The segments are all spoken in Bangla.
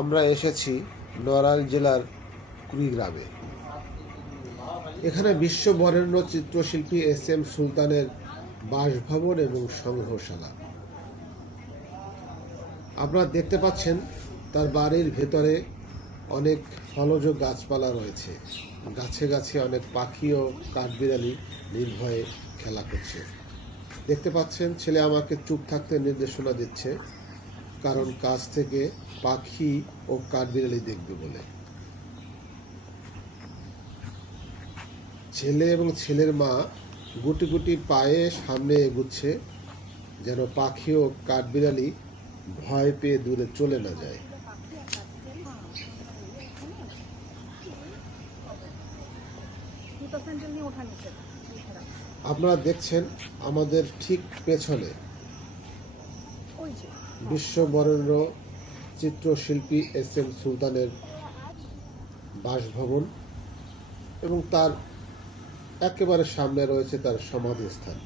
আমরা এসেছি নড়াইল জেলার কুড়িগ্রামে। এখানে বিশ্ববরেণ্য চিত্রশিল্পী SM সুলতানের বাসভবন এবং সংগ্রহশালা। আপনারা দেখতে পাচ্ছেন তার বাড়ির ভেতরে অনেক ফলজ গাছপালা রয়েছে। গাছে গাছে অনেক পাখি ও কাঠবিড়ালি নির্ভয়ে খেলা করছে। দেখতে পাচ্ছেন ছেলে আমাকে চুপ থাকতে নির্দেশনা দিচ্ছে, কারণ কাছ থেকে পাখি ও কাঠবিড়ালি দেখবে বলে। ছেলে এবং ছেলের মা গুটি গুটি পায়ে সামনে এগুচ্ছে, যেন পাখি ও কাঠবিড়ালি ভয় পেয়ে দূরে চলে না যায়। আপনারা দেখছেন আমাদের ঠিক পেছনে বিশ্ববরেণ্য চিত্রশিল্পী SM সুলতানের বাসভবন এবং তার একেবারে সামনে রয়েছে তার সমাধিস্থান।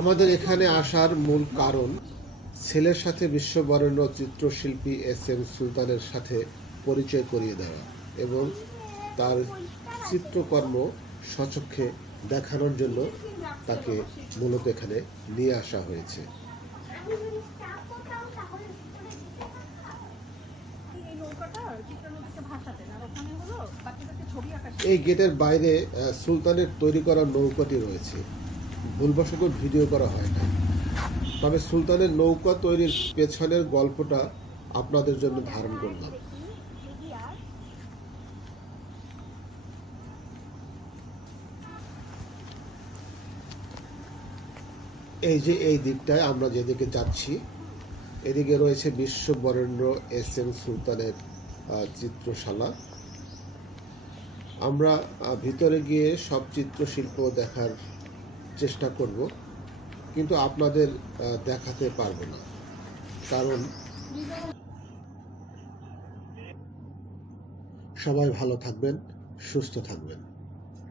আমাদের এখানে আসার মূল কারণ ছেলের সাথে বিশ্ববরেণ্য চিত্রশিল্পী SM সুলতানের সাথে পরিচয় করিয়ে দেওয়া এবং তার চিত্রকর্ম স্বচক্ষে দেখানোর জন্য তাকে মূলত এখানে নিয়ে আসা হয়েছে। এই গেটের বাইরে সুলতানের তৈরি করা নৌকাটি রয়েছে। ভুলবশত ভিডিও করা হয় না, তবে সুলতানের নৌকা তৈরির পেছনের গল্পটা আপনাদের জন্য ধারণ করলাম। এই যে এই দিকটায় আমরা যেদিকে যাচ্ছি, এদিকে রয়েছে বিশ্ববরেণ্য SM সুলতানের চিত্রশালা। আমরা ভিতরে গিয়ে সব চিত্রশিল্প দেখার চেষ্টা করব, কিন্তু আপনাদের দেখাতে পারবো না, কারণ সবাই ভালো থাকবেন, সুস্থ থাকবেন।